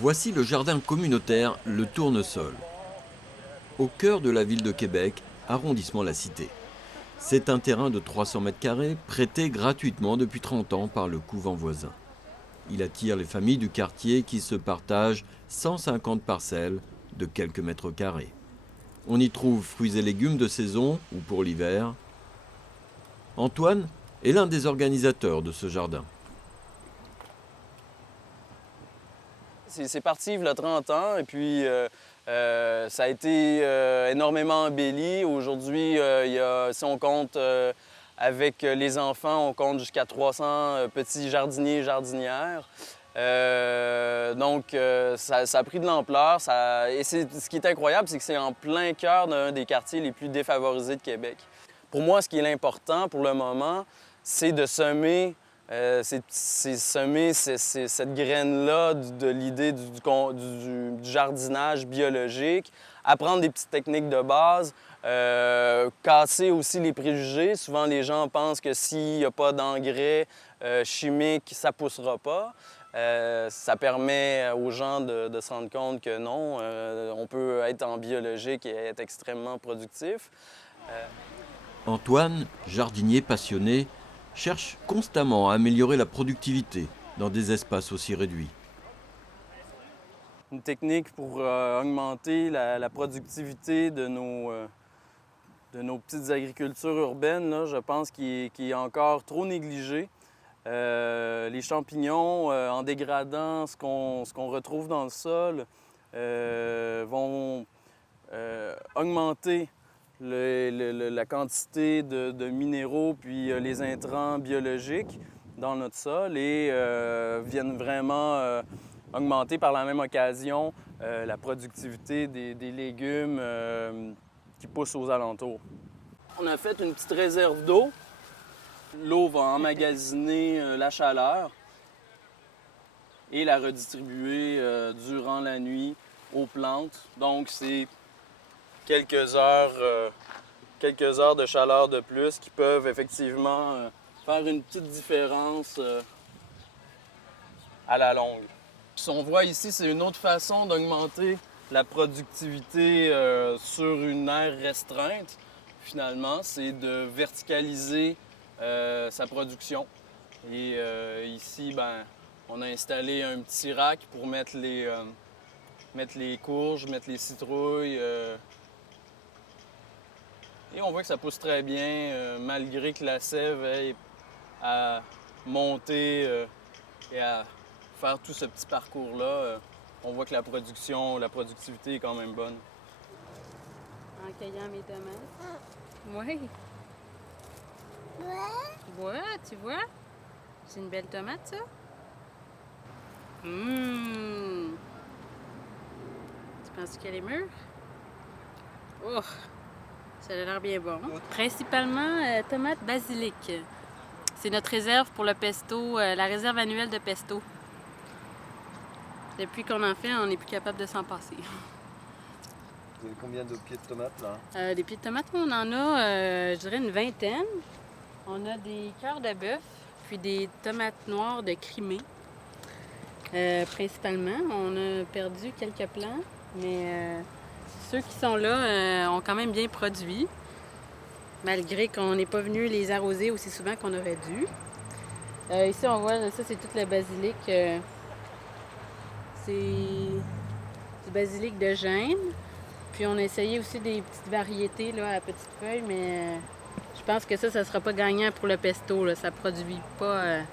Voici le jardin communautaire Le Tournesol, au cœur de la ville de Québec, arrondissement La Cité. C'est un terrain de 300 mètres carrés prêté gratuitement depuis 30 ans par le couvent voisin. Il attire les familles du quartier qui se partagent 150 parcelles de quelques mètres carrés. On y trouve fruits et légumes de saison ou pour l'hiver. Antoine est l'un des organisateurs de ce jardin. C'est parti il y a 30 ans et puis ça a été énormément embelli. Aujourd'hui, si on compte avec les enfants, on compte jusqu'à 300 petits jardiniers et jardinières. Ça a pris de l'ampleur. Ce qui est incroyable, c'est que c'est en plein cœur d'un des quartiers les plus défavorisés de Québec. Pour moi, ce qui est important pour le moment, c'est de semer c'est semer cette graine-là de l'idée du jardinage biologique, apprendre des petites techniques de base, casser aussi les préjugés. Souvent, les gens pensent que s'il n'y a pas d'engrais chimiques, ça ne poussera pas. Ça permet aux gens de se rendre compte que non, on peut être en biologique et être extrêmement productif. Antoine, jardinier passionné, cherche constamment à améliorer la productivité dans des espaces aussi réduits. Une technique pour augmenter la productivité de nos petites agricultures urbaines, là, je pense qu'il est encore trop négligée. Les champignons, en dégradant ce qu'on retrouve dans le sol, vont augmenter la quantité de minéraux puis les intrants biologiques dans notre sol et viennent vraiment augmenter par la même occasion la productivité des légumes qui poussent aux alentours. On a fait une petite réserve d'eau. L'eau va emmagasiner la chaleur et la redistribuer durant la nuit aux plantes. Donc, c'est quelques heures de chaleur de plus qui peuvent effectivement faire une petite différence à la longue. Ce qu'on voit ici, c'est une autre façon d'augmenter la productivité sur une aire restreinte. Finalement, c'est de verticaliser sa production. Et ici, on a installé un petit rack pour mettre les courges, mettre les citrouilles. Et on voit que ça pousse très bien, malgré que la sève ait à monter et à faire tout ce petit parcours-là. On voit que la productivité est quand même bonne. En cueillant mes tomates. Oui. Tu vois? C'est une belle tomate, ça? Tu penses qu'elle est mûre? Oh! Ça a l'air bien bon. Principalement tomates basilic. C'est notre réserve pour le pesto, la réserve annuelle de pesto. Depuis qu'on en fait, on n'est plus capable de s'en passer. Vous avez combien de pieds de tomates là? Des pieds de tomates, on en a, je dirais, une vingtaine. On a des cœurs de bœuf, puis des tomates noires de Crimée. Principalement, on a perdu quelques plants, mais ceux qui sont là ont quand même bien produit, malgré qu'on n'est pas venu les arroser aussi souvent qu'on aurait dû. Ici, on voit, ça c'est tout le basilic. C'est du basilic de Gênes. Puis on a essayé aussi des petites variétés là, à petites feuilles, mais je pense que ça ne sera pas gagnant pour le pesto. Là. Ça produit pas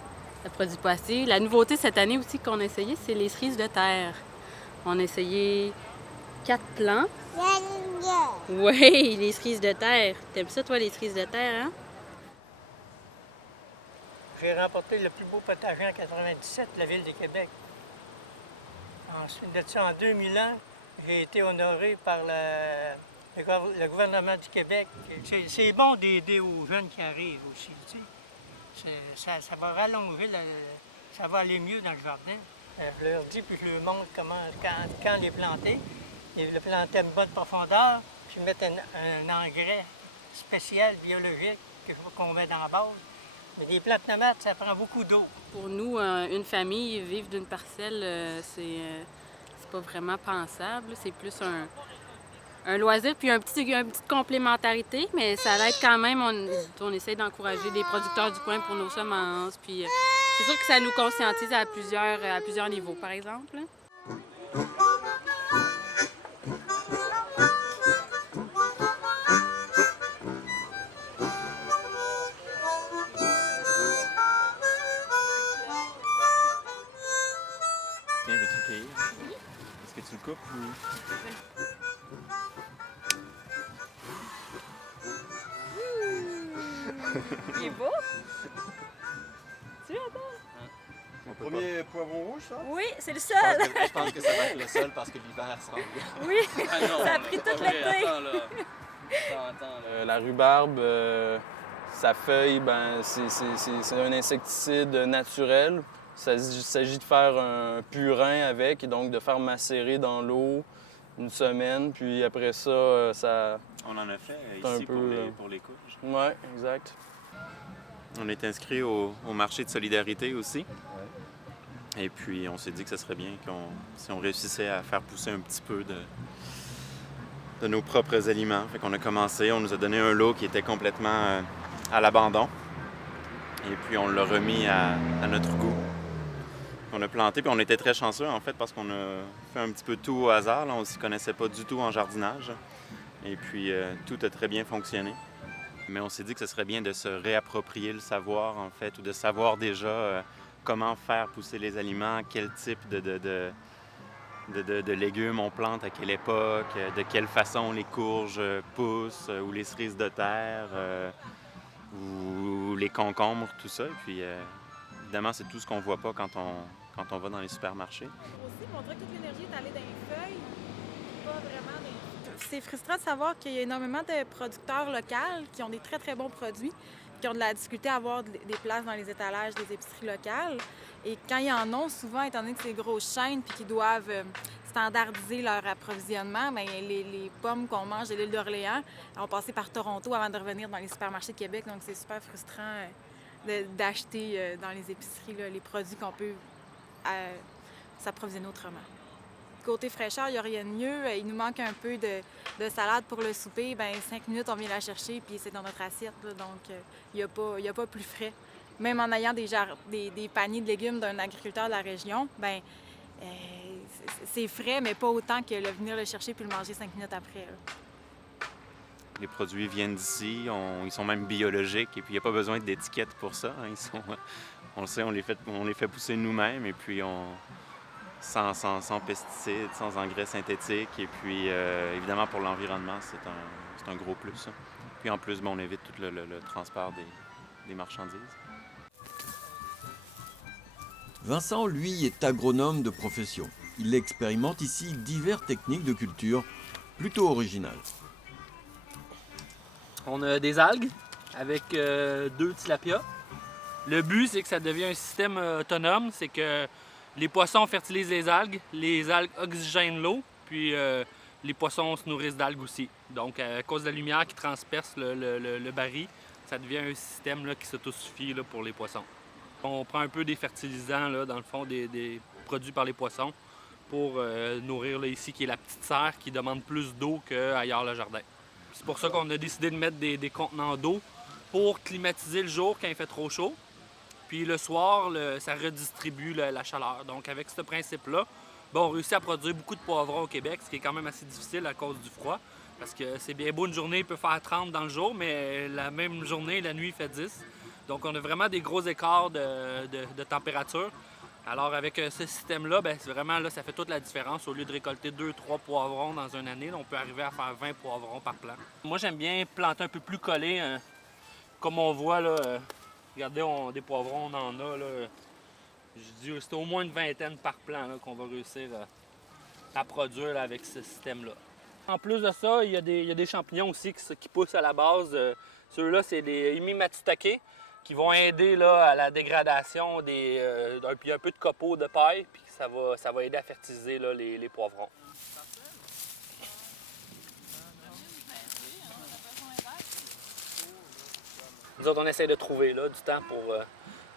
assez. La nouveauté cette année aussi qu'on a essayé, c'est les cerises de terre. On a essayé 4 plants. Oui, les cerises de terre. T'aimes ça, toi, les cerises de terre, hein? J'ai remporté le plus beau potager en 97, la Ville de Québec. Ensuite de ça, en 2001, j'ai été honoré par le gouvernement du Québec. C'est bon d'aider aux jeunes qui arrivent aussi, tu sais. Ça va rallonger, ça va aller mieux dans le jardin. Je leur dis, puis je leur montre quand les planter. Ils le planter à une bonne profondeur, puis mettre un engrais spécial, biologique, qu'on met dans la base. Mais des plants de tomates, ça prend beaucoup d'eau. Pour nous, une famille, vivre d'une parcelle, c'est pas vraiment pensable. C'est plus un loisir, puis une petite complémentarité, mais ça aide quand même. On essaie d'encourager les producteurs du coin pour nos semences. Puis c'est sûr que ça nous conscientise à plusieurs niveaux, par exemple. Tiens, veux-tu cueillir? Est-ce que tu le coupes ou... Il est beau? Tu attends? Le premier poivron rouge, ça? Oui, c'est le Je seul. pense que ça va être le seul parce que l'hiver s'en vient. Oui, ça a pris toute l'été. La rhubarbe, sa feuille, ben, c'est un insecticide naturel. Il s'agit de faire un purin avec et donc de faire macérer dans l'eau une semaine. Puis après ça, On en a fait un ici peu, pour les courges. Oui, exact. On est inscrit au marché de solidarité aussi. Et puis on s'est dit que ce serait bien si on réussissait à faire pousser un petit peu de nos propres aliments. Fait qu'on a commencé, on nous a donné un lot qui était complètement à l'abandon. Et puis on l'a remis à notre goût. On a planté, puis on était très chanceux en fait parce qu'on a fait un petit peu tout au hasard. Là. On ne s'y connaissait pas du tout en jardinage. Et puis tout a très bien fonctionné. Mais on s'est dit que ce serait bien de se réapproprier le savoir en fait, ou de savoir déjà comment faire pousser les aliments, quel type de légumes on plante, à quelle époque, de quelle façon les courges poussent, ou les cerises de terre, ou les concombres, tout ça. Et puis évidemment, c'est tout ce qu'on ne voit pas quand on va dans les supermarchés. Aussi, on dirait que toute l'énergie est allée dans les feuilles, pas vraiment dans les... C'est frustrant de savoir qu'il y a énormément de producteurs locaux qui ont des très, très bons produits, qui ont de la difficulté à avoir des places dans les étalages des épiceries locales. Et quand ils en ont, souvent, étant donné que c'est des grosses chaînes puis qu'ils doivent standardiser leur approvisionnement, bien, les pommes qu'on mange de l'île d'Orléans vont passer par Toronto avant de revenir dans les supermarchés de Québec. Donc, c'est super frustrant d'acheter dans les épiceries là, les produits qu'on peut s'approvisionner autrement. Côté fraîcheur, il n'y a rien de mieux. Il nous manque un peu de salade pour le souper. Bien, 5 minutes, on vient la chercher puis c'est dans notre assiette. Là, donc, il n'y a pas plus frais. Même en ayant des paniers de légumes d'un agriculteur de la région, bien, c'est frais, mais pas autant que venir le chercher puis le manger 5 minutes après. Là. Les produits viennent d'ici, ils sont même biologiques et puis il n'y a pas besoin d'étiquette pour ça. Hein. On le sait, on les fait pousser nous-mêmes et puis sans pesticides, sans engrais synthétiques. Et puis évidemment pour l'environnement, c'est un gros plus. Hein. Puis en plus, on évite tout le transport des marchandises. Vincent, lui, est agronome de profession. Il expérimente ici diverses techniques de culture plutôt originales. On a des algues avec 2 tilapias. Le but, c'est que ça devient un système autonome. C'est que les poissons fertilisent les algues oxygènent l'eau, puis les poissons se nourrissent d'algues aussi. Donc, à cause de la lumière qui transperce le baril, ça devient un système là, qui s'autosuffit là, pour les poissons. On prend un peu des fertilisants, là, dans le fond, des produits par les poissons pour nourrir là, ici, qui est la petite serre qui demande plus d'eau qu'ailleurs le jardin. C'est pour ça qu'on a décidé de mettre des contenants d'eau pour climatiser le jour quand il fait trop chaud. Puis le soir, ça redistribue la chaleur. Donc avec ce principe-là, on réussit à produire beaucoup de poivrons au Québec, ce qui est quand même assez difficile à cause du froid. Parce que c'est bien beau, une journée il peut faire 30 dans le jour, mais la même journée, la nuit, il fait 10. Donc on a vraiment des gros écarts de température. Alors avec ce système-là, c'est vraiment là, ça fait toute la différence. Au lieu de récolter 2-3 poivrons dans une année, là, on peut arriver à faire 20 poivrons par plant. Moi, j'aime bien planter un peu plus collé, comme on voit là. Regardez, des poivrons, on en a là. Je dis c'est au moins une vingtaine par plant là, qu'on va réussir à produire là, avec ce système-là. En plus de ça, il y a des champignons aussi qui poussent à la base. Ceux-là, c'est les Hemimatsutakea, qui vont aider là, à la dégradation puis un peu de copeaux de paille, puis ça va aider à fertiliser là, les poivrons. Nous autres, on essaie de trouver là, du temps pour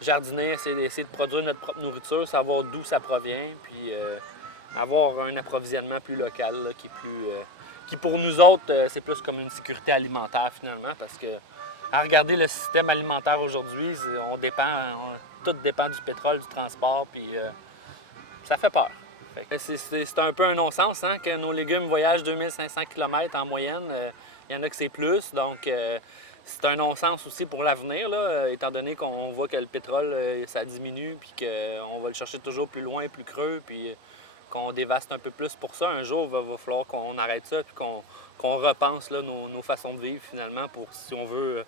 jardiner, essayer de produire notre propre nourriture, savoir d'où ça provient, puis avoir un approvisionnement plus local, là, qui pour nous autres, c'est plus comme une sécurité alimentaire finalement, parce que à regarder le système alimentaire aujourd'hui, tout dépend du pétrole, du transport, puis ça fait peur. C'est un peu un non-sens, hein, que nos légumes voyagent 2500 km en moyenne. Il y en a que c'est plus, donc c'est un non-sens aussi pour l'avenir, là, étant donné qu'on voit que le pétrole, ça diminue, puis qu'on va le chercher toujours plus loin, plus creux, puis qu'on dévaste un peu plus pour ça. Un jour, il va falloir qu'on arrête ça, puis qu'on repense là, nos façons de vivre finalement, pour si on veut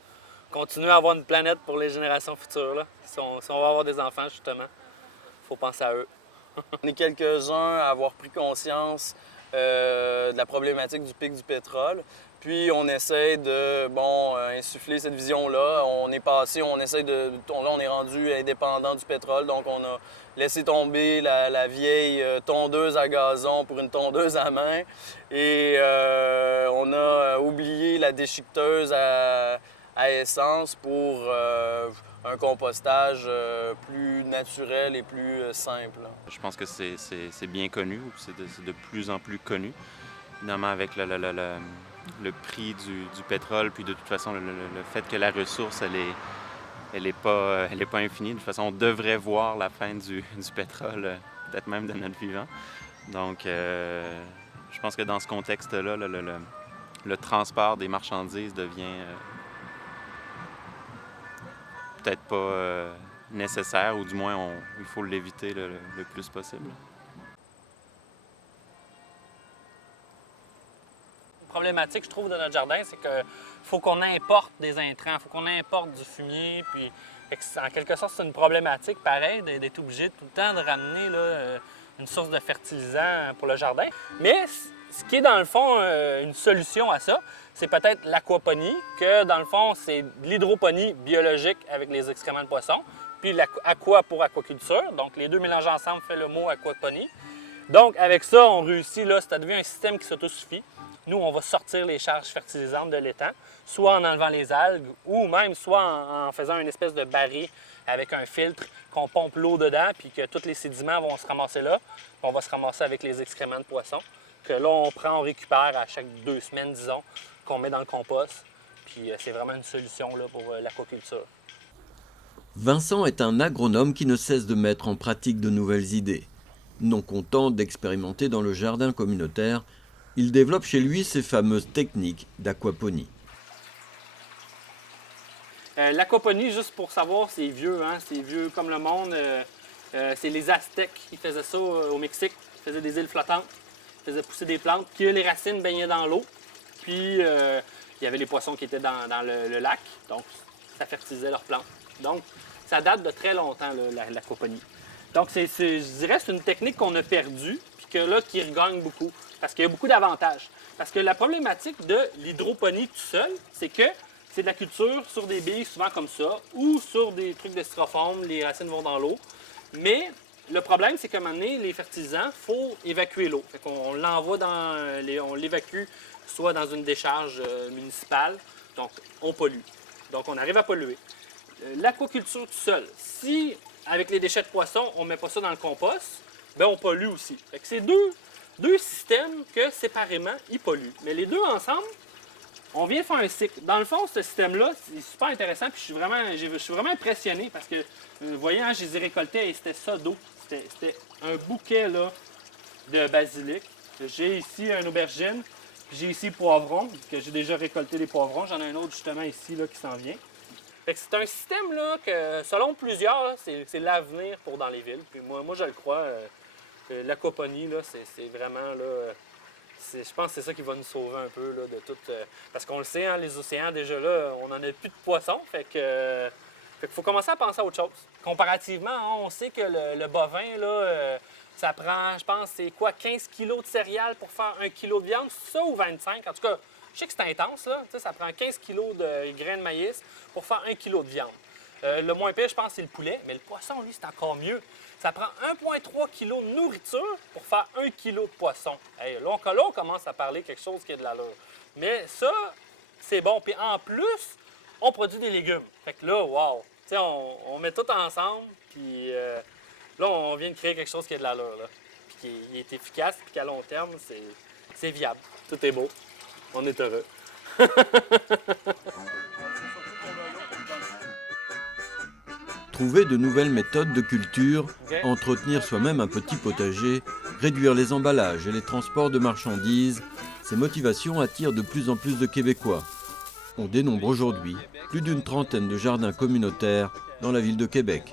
continuer à avoir une planète pour les générations futures. Là. Si on va avoir des enfants, justement, il faut penser à eux. On est quelques-uns à avoir pris conscience de la problématique du pic du pétrole. Puis on essaie de insuffler cette vision-là. On est passé, on est rendu indépendant du pétrole, donc on a laissé tomber la vieille tondeuse à gazon pour une tondeuse à main. Et on a oublié la déchiqueteuse à essence pour un compostage plus naturel et plus simple. Je pense que c'est bien connu, c'est de plus en plus connu. Évidemment, avec le prix du pétrole, puis de toute façon, le fait que la ressource, elle est pas infinie. De toute façon, on devrait voir la fin du pétrole, peut-être même de notre vivant. Donc, je pense que dans ce contexte-là, le transport des marchandises devient peut-être pas nécessaire, ou du moins, il faut l'éviter le plus possible. La problématique, je trouve, de notre jardin, c'est qu'il faut qu'on importe des intrants, il faut qu'on importe du fumier, puis en quelque sorte, c'est une problématique, pareil, d'être obligé tout le temps de ramener là, une source de fertilisant pour le jardin. Mais ce qui est, dans le fond, une solution à ça, c'est peut-être l'aquaponie, que, dans le fond, c'est de l'hydroponie biologique avec les excréments de poissons, puis l'aqua pour aquaculture. Donc, les deux mélangés ensemble fait le mot aquaponie. Donc, avec ça, on réussit, là, ça devient un système qui s'autosuffit. Nous, on va sortir les charges fertilisantes de l'étang, soit en enlevant les algues ou même soit en faisant une espèce de baril avec un filtre qu'on pompe l'eau dedans puis que tous les sédiments vont se ramasser là. Puis on va se ramasser avec les excréments de poisson que là, on récupère à chaque 2 semaines, disons, qu'on met dans le compost. Puis c'est vraiment une solution là, pour l'aquaculture. Vincent est un agronome qui ne cesse de mettre en pratique de nouvelles idées. Non content d'expérimenter dans le jardin communautaire, il développe chez lui ces fameuses techniques d'aquaponie. L'aquaponie, juste pour savoir, c'est vieux, hein? C'est vieux comme le monde. C'est les Aztèques qui faisaient ça au Mexique. Ils faisaient des îles flottantes, ils faisaient pousser des plantes, puis les racines baignaient dans l'eau. Puis il y avait les poissons qui étaient dans le lac, donc ça fertilisait leurs plantes. Donc ça date de très longtemps, l'aquaponie. Donc je dirais que c'est une technique qu'on a perdue, puis que là, qui regagne beaucoup. Parce qu'il y a beaucoup d'avantages. Parce que la problématique de l'hydroponie tout seul, c'est que c'est de la culture sur des billes, souvent comme ça, ou sur des trucs de styrofoam, les racines vont dans l'eau. Mais le problème, c'est qu'à un moment donné, les fertilisants, il faut évacuer l'eau. Fait qu'on l'envoie on l'évacue soit dans une décharge municipale, donc on pollue. Donc on arrive à polluer. L'aquaculture tout seul, si avec les déchets de poissons, on ne met pas ça dans le compost, bien on pollue aussi. Fait que c'est deux systèmes que, séparément, ils polluent. Mais les deux ensemble, on vient faire un cycle. Dans le fond, ce système-là, c'est super intéressant. Puis je suis vraiment impressionné parce que, vous voyez, hein, je les ai récoltés et c'était ça d'eau. C'était un bouquet là, de basilic. J'ai ici un aubergine. J'ai ici poivron, que j'ai déjà récolté des poivrons. J'en ai un autre justement ici là, qui s'en vient. C'est un système là, que, selon plusieurs, c'est l'avenir pour dans les villes. Puis moi je le crois. L'aquaponie, là, c'est vraiment, là, je pense que c'est ça qui va nous sauver un peu, là, de tout... parce qu'on le sait, hein, les océans, déjà là, on n'en a plus de poissons, fait que faut commencer à penser à autre chose. Comparativement, hein, on sait que le bovin, là, ça prend, je pense, c'est quoi, 15 kilos de céréales pour faire 1 kilo de viande, c'est ça ou 25? En tout cas, je sais que c'est intense, là, ça prend 15 kilos de grains de maïs pour faire 1 kilo de viande. Le moins pire, je pense, c'est le poulet, mais le poisson, lui, c'est encore mieux. Ça prend 1,3 kg de nourriture pour faire 1 kg de poisson. Hey, là, on commence à parler quelque chose qui est de l'allure. Mais ça, c'est bon. Puis en plus, on produit des légumes. Fait que là, wow! Tu sais, on met tout ensemble, puis là, on vient de créer quelque chose qui est de l'allure, là. Puis qu'il est efficace et qu'à long terme, c'est viable. Tout est beau. On est heureux. Trouver de nouvelles méthodes de culture, entretenir soi-même un petit potager, réduire les emballages et les transports de marchandises, ces motivations attirent de plus en plus de Québécois. On dénombre aujourd'hui plus d'une trentaine de jardins communautaires dans la ville de Québec.